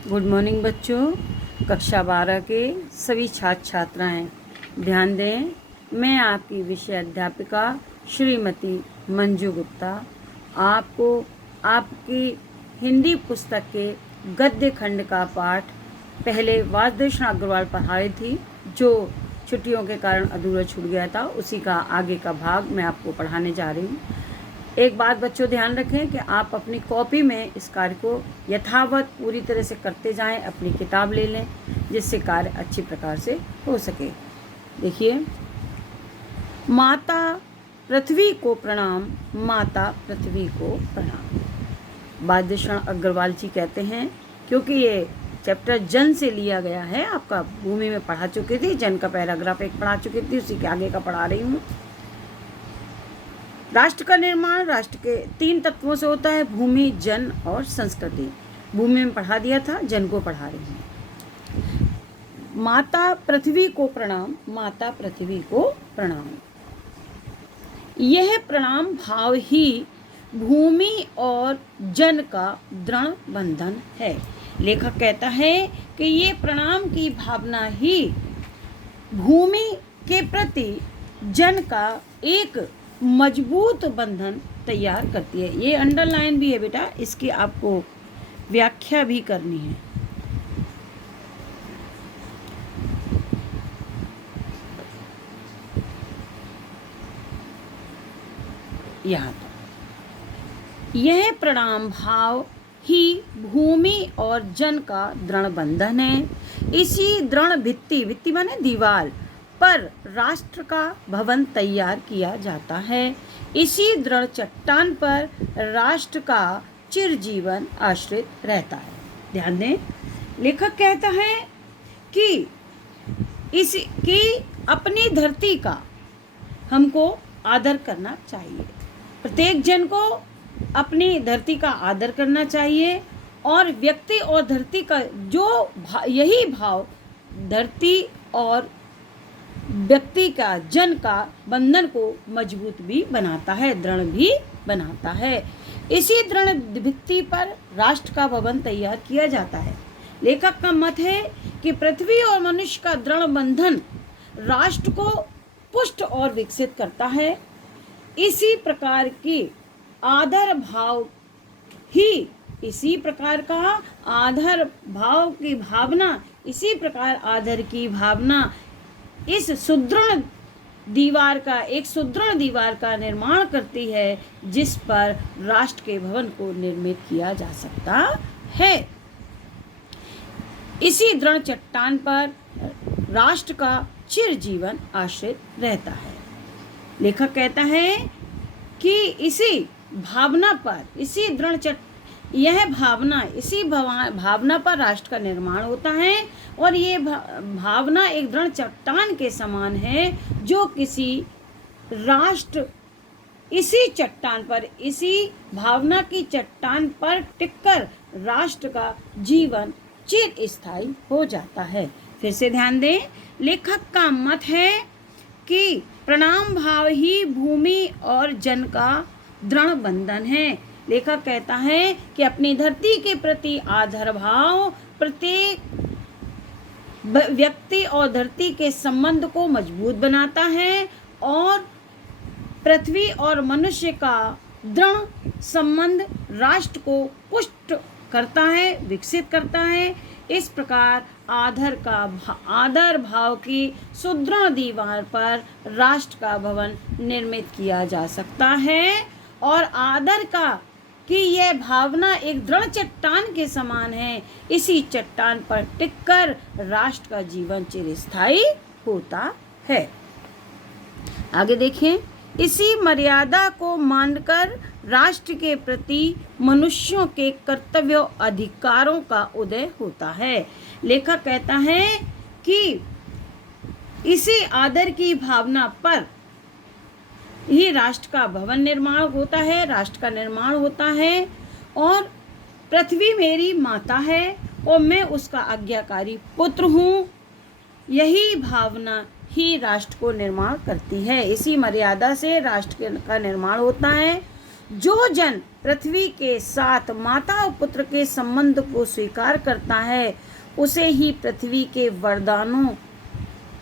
Good morning बच्चों। कक्षा 12 के सभी छात्र छात्राएं ध्यान दें। मैं आपकी विषय अध्यापिका श्रीमती मंजू गुप्ता आपको आपकी हिंदी पुस्तक के गद्य खंड का पाठ पहले वासुदेव अग्रवाल पढ़ा रही थी, जो छुट्टियों के कारण अधूरा छूट गया था। उसी का आगे का भाग मैं आपको पढ़ाने जा रही हूँ। एक बात बच्चों ध्यान रखें कि आप अपनी कॉपी में इस कार्य को यथावत पूरी तरह से करते जाएं। अपनी किताब ले लें जिससे कार्य अच्छी प्रकार से हो सके। देखिए, माता पृथ्वी को प्रणाम, माता पृथ्वी को प्रणाम। वासुदेव अग्रवाल जी कहते हैं, क्योंकि ये चैप्टर जन से लिया गया है। आपका भूमि में पढ़ा चुकी थी, जन का पैराग्राफ एक पढ़ा चुकी थी, उसी के आगे का पढ़ा रही हूँ। राष्ट्र का निर्माण राष्ट्र के 3 तत्वों से होता है, भूमि, जन और संस्कृति। भूमि में पढ़ा दिया था, जन को पढ़ा रही हूँ। माता पृथ्वी को प्रणाम, माता पृथ्वी को प्रणाम। यह प्रणाम भाव ही भूमि और जन का दृढ़ बंधन है। लेखक कहता है कि ये प्रणाम की भावना ही भूमि के प्रति जन का एक मजबूत बंधन तैयार करती है। ये अंडरलाइन भी है बेटा, इसकी आपको व्याख्या भी करनी है। यहाँ तो यह प्रणाम भाव ही भूमि और जन का दृढ़ बंधन है। इसी दृढ़ भित्ति माने दीवार पर राष्ट्र का भवन तैयार किया जाता है। इसी दृढ़ चट्टान पर राष्ट्र का चिरजीवन आश्रित रहता है। ध्यान दें, लेखक कहता है कि इसकी अपनी धरती का हमको आदर करना चाहिए। प्रत्येक जन को अपनी धरती का आदर करना चाहिए और व्यक्ति और धरती का यही भाव धरती और व्यक्ति का, जन का बंधन को मजबूत भी बनाता है, दृढ़ भी बनाता है। इसी दृढ़ भित्ति पर राष्ट्र का भवन तैयार किया जाता है। लेखक का मत है कि पृथ्वी और मनुष्य का दृढ़ बंधन राष्ट्र को पुष्ट और विकसित करता है। इसी प्रकार की आदर भाव ही, इसी प्रकार का आदर भाव की भावना, इसी प्रकार आदर की भावना इस सुदृढ़ दीवार का निर्माण करती है, जिस पर राष्ट्र के भवन को निर्मित किया जा सकता है। इसी दृढ़ चट्टान पर राष्ट्र का चिरजीवन आश्रित रहता है। लेखक कहता है कि इसी भावना पर, इसी यह भावना, इसी भावना पर राष्ट्र का निर्माण होता है। और ये भावना एक दृढ़ चट्टान के समान है, जो किसी राष्ट्र इसी चट्टान पर, इसी भावना की चट्टान पर टिककर राष्ट्र का जीवन चिर स्थायी हो जाता है। फिर से ध्यान दें, लेखक का मत है कि प्रणाम भाव ही भूमि और जन का दृढ़ बंधन है। लेखक कहता है कि अपनी धरती के प्रति आदर भाव प्रत्येक व्यक्ति और धरती के संबंध को मजबूत बनाता है और पृथ्वी और मनुष्य का दृढ़ संबंध राष्ट्र को पुष्ट करता है, विकसित करता है। इस प्रकार आदर भाव की सुदृढ़ दीवार पर राष्ट्र का भवन निर्मित किया जा सकता है। और आदर का कि यह भावना एक दृढ़ चट्टान के समान है, इसी चट्टान पर टिककर राष्ट्र का जीवन चिरस्थायी होता है। आगे देखें, इसी मर्यादा को मानकर राष्ट्र के प्रति मनुष्यों के कर्तव्य अधिकारों का उदय होता है। लेखक कहता है कि इसी आदर की भावना पर ही राष्ट्र का भवन निर्माण होता है, राष्ट्र का निर्माण होता है। और पृथ्वी मेरी माता है और मैं उसका आज्ञाकारी पुत्र हूँ। यही भावना ही राष्ट्र को निर्माण करती है। इसी मर्यादा से राष्ट्र का निर्माण होता है। जो जन पृथ्वी के साथ माता और पुत्र के संबंध को स्वीकार करता है, उसे ही पृथ्वी के वरदानों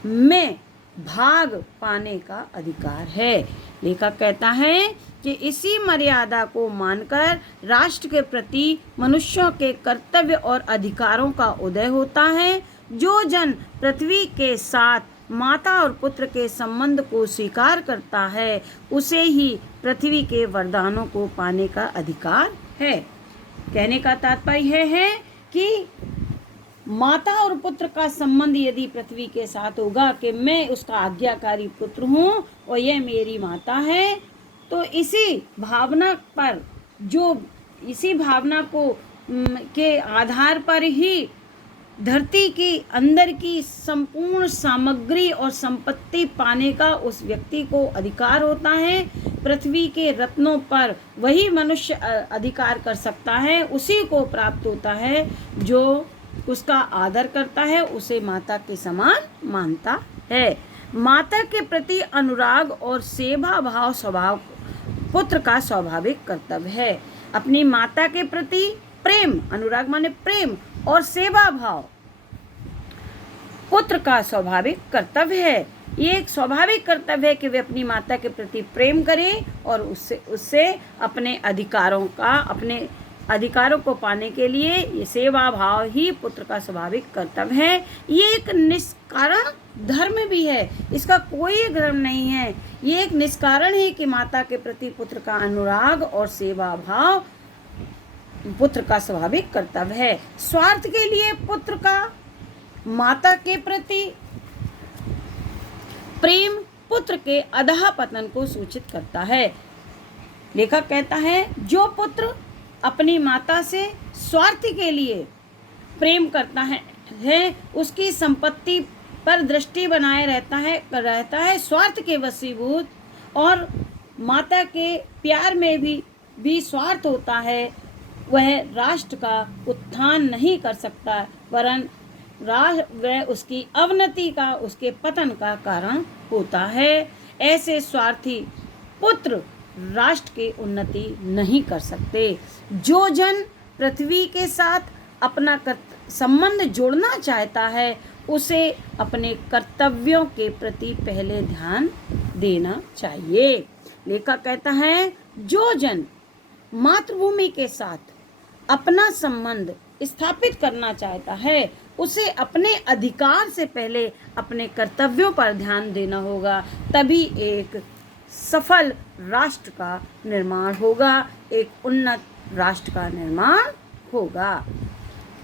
में भाग पाने का अधिकार है। लेखक कहता है कि इसी मर्यादा को मानकर राष्ट्र के प्रति मनुष्यों के कर्तव्य और अधिकारों का उदय होता है। जो जन पृथ्वी के साथ माता और पुत्र के संबंध को स्वीकार करता है, उसे ही पृथ्वी के वरदानों को पाने का अधिकार है। कहने का तात्पर्य है कि माता और पुत्र का संबंध यदि पृथ्वी के साथ होगा कि मैं उसका आज्ञाकारी पुत्र हूँ और यह मेरी माता है, तो इसी भावना को के आधार पर ही धरती के अंदर की संपूर्ण सामग्री और संपत्ति पाने का उस व्यक्ति को अधिकार होता है। पृथ्वी के रत्नों पर वही मनुष्य अधिकार कर सकता है, उसी को प्राप्त होता है जो उसका आदर करता है, उसे माता के समान मानता है। माता के प्रति अनुराग और सेवा भाव स्वभाव पुत्र का स्वाभाविक कर्तव्य है। अपनी माता के प्रति प्रेम, अनुराग माने प्रेम, और सेवा भाव पुत्र का स्वाभाविक कर्तव्य है। ये एक स्वाभाविक कर्तव्य है कि वे अपनी माता के प्रति प्रेम करें और उससे अपने अधिकारों को पाने के लिए ये सेवा भाव ही पुत्र का स्वाभाविक कर्तव्य है। ये एक निष्कारण धर्म भी है, इसका कोई धर्म नहीं है। ये एक निष्कारण है कि माता के प्रति पुत्र का अनुराग और सेवा भाव पुत्र का स्वाभाविक कर्तव्य है। स्वार्थ के लिए पुत्र का माता के प्रति प्रेम पुत्र के अधःपतन को सूचित करता है। लेखक कहता है जो पुत्र अपनी माता से स्वार्थ के लिए प्रेम करता है उसकी संपत्ति पर दृष्टि बनाए रहता है स्वार्थ के वशीभूत, और माता के प्यार में भी स्वार्थ होता है, वह राष्ट्र का उत्थान नहीं कर सकता, वरन वह उसकी अवनति का, उसके पतन का कारण होता है। ऐसे स्वार्थी पुत्र राष्ट्र की उन्नति नहीं कर सकते। जो जन पृथ्वी के साथ अपना संबंध जोड़ना चाहता है, उसे अपने कर्तव्यों के प्रति पहले ध्यान देना चाहिए। लेखक कहता है जो जन मातृभूमि के साथ अपना संबंध स्थापित करना चाहता है, उसे अपने अधिकार से पहले अपने कर्तव्यों पर ध्यान देना होगा, तभी एक सफल राष्ट्र का निर्माण होगा, एक उन्नत राष्ट्र का निर्माण होगा।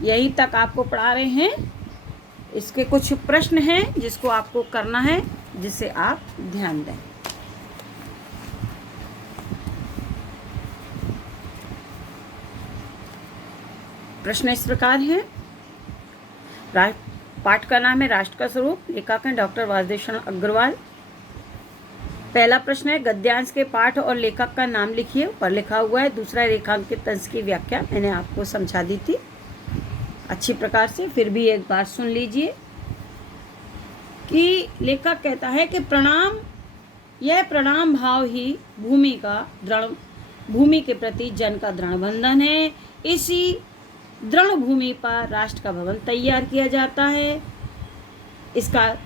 यही तक आपको पढ़ा रहे हैं। इसके कुछ प्रश्न हैं जिसको आपको करना है, जिसे आप ध्यान दें। प्रश्न इस प्रकार है। पाठ का नाम है राष्ट्र का स्वरूप, लेखक हैं डॉक्टर वासुदेव शरण अग्रवाल। पहला प्रश्न है गद्यांश के पाठ और लेखक का नाम लिखिए, ऊपर लिखा हुआ है। दूसरा रेखांकित अंश की व्याख्या मैंने आपको समझा दी थी अच्छी प्रकार से, फिर भी एक बार सुन लीजिए कि लेखक कहता है कि यह प्रणाम भाव ही भूमि के प्रति जन का दृढ़ बंधन है। इसी दृढ़ भूमि पर राष्ट्र का भवन तैयार किया जाता है। इसका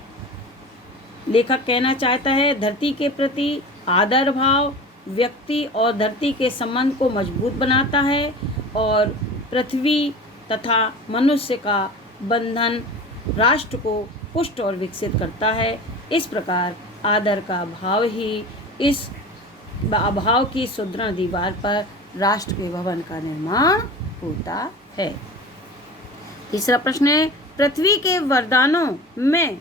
लेखक कहना चाहता है धरती के प्रति आदर भाव व्यक्ति और धरती के संबंध को मजबूत बनाता है और पृथ्वी तथा मनुष्य का बंधन राष्ट्र को पुष्ट और विकसित करता है। इस प्रकार आदर का भाव ही इस भाव की सुदृढ़ दीवार पर राष्ट्र के भवन का निर्माण होता है। तीसरा प्रश्न है पृथ्वी के वरदानों में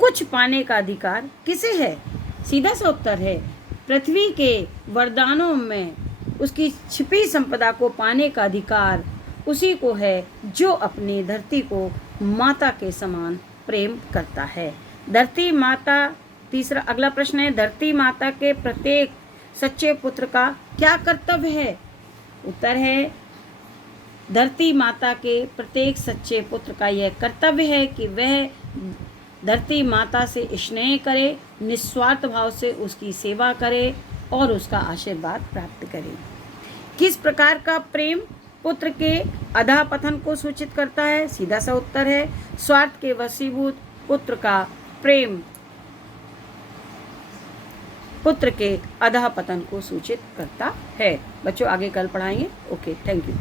कुछ पाने का अधिकार किसे है? सीधा सा उत्तर है पृथ्वी के वरदानों में उसकी छिपी संपदा को पाने का अधिकार उसी को है जो अपनी धरती को माता के समान प्रेम करता है। धरती माता तीसरा अगला प्रश्न है धरती माता के प्रत्येक सच्चे पुत्र का क्या कर्तव्य है? उत्तर है धरती माता के प्रत्येक सच्चे पुत्र का यह कर्तव्य है कि वह धरती माता से स्नेह करे, निस्वार्थ भाव से उसकी सेवा करे और उसका आशीर्वाद प्राप्त करे। किस प्रकार का प्रेम पुत्र के अधःपतन को सूचित करता है? सीधा सा उत्तर है स्वार्थ के वशीभूत पुत्र का प्रेम पुत्र के अधःपतन को सूचित करता है। बच्चों आगे कल पढ़ाएंगे। Okay, thank you.